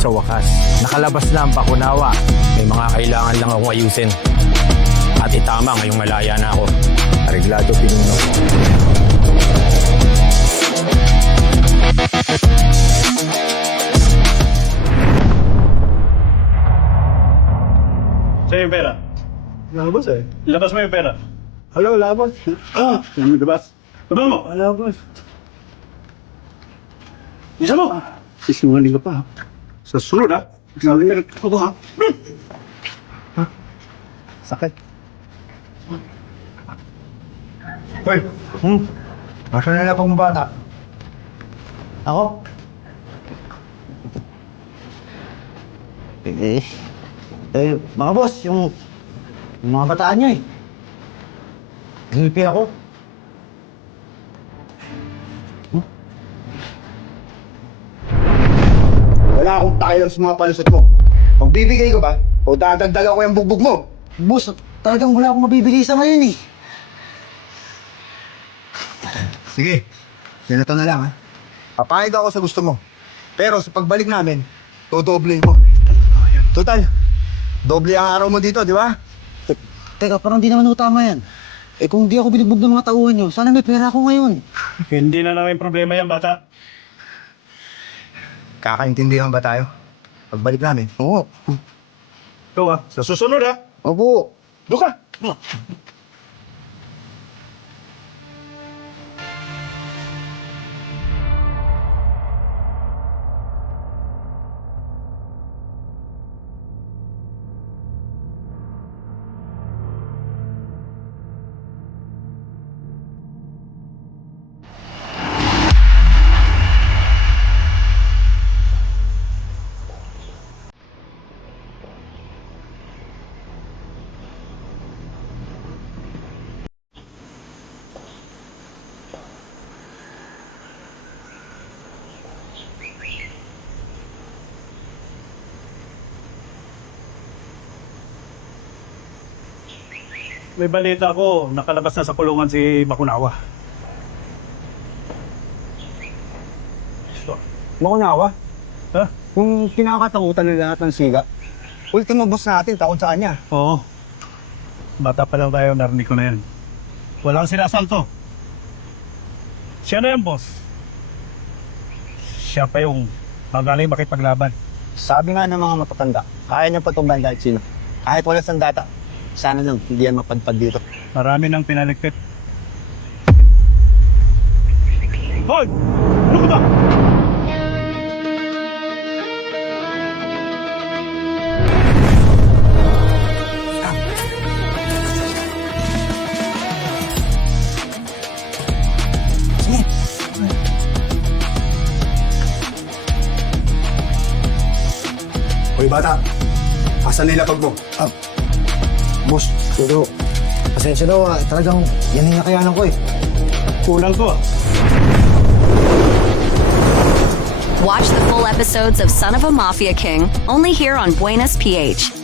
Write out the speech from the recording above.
Sa wakas, nakalabas na ang Bakunawa. May mga kailangan lang akong ayusin. At itama ngayong malaya na ako. Areglado, Pinuno. Sa'yo yung pera. Labas eh. Labas mo yung pera. Hello, labas. Yung labas. Labas mo. Labas. Isa mo. Sisinungaling ka pa. Sa sunod ha. Sabi ka ito ha. Sakit. Hoy. Nasaan na pang bata? Ako? Mga boss, yung mga bataan niya eh. Gilipi ako. Wala akong pakialam sa mga palusot mo. Pag bibigay ko ba, o dadagdagan ko yung bugbog mo. Boss, talagang wala akong mabibigay sa ngayon eh. Sige, ganito na lang ha. Papayag ako sa gusto mo. Pero sa pagbalik namin, dodoble mo. Total, doble ang araw mo dito, di ba? Teka, parang di naman tama yan. Eh kung di ako binugbog ng mga tauhan nyo, sana may pera ako ngayon. Hindi na namin problema yan, bata. Kakaintindihan ba tayo? Pagbalik namin? Oo. Ikaw ha. Sa susunod ha. Opo. Doon ka. May balita ko, nakalabas na sa kulungan si Bakunawa. Makunawa? Ha? Kung kinakatakutan na lahat ng siga, ultimo boss natin, takot sa kanya. Oo. Bata pa lang tayo, narinig ko na yan. Walang sinasalto. Siya na yan, boss. Siya pa yung magaling makipaglaban. Sabi nga ng mga matatanda, kaya niya patumbahan kahit sino. Kahit wala sandata. Sana lang, hindi yan mapadpad dito. Marami nang pinaligpit. Hoy! Ano ka ba? Hoy bata, asan nilapag mo? Boss, pero pasensya daw talagang yan yung nakayanan ko eh. Kulang to ah. Watch the full episodes of Son of a Mafia King only here on Buenas PH.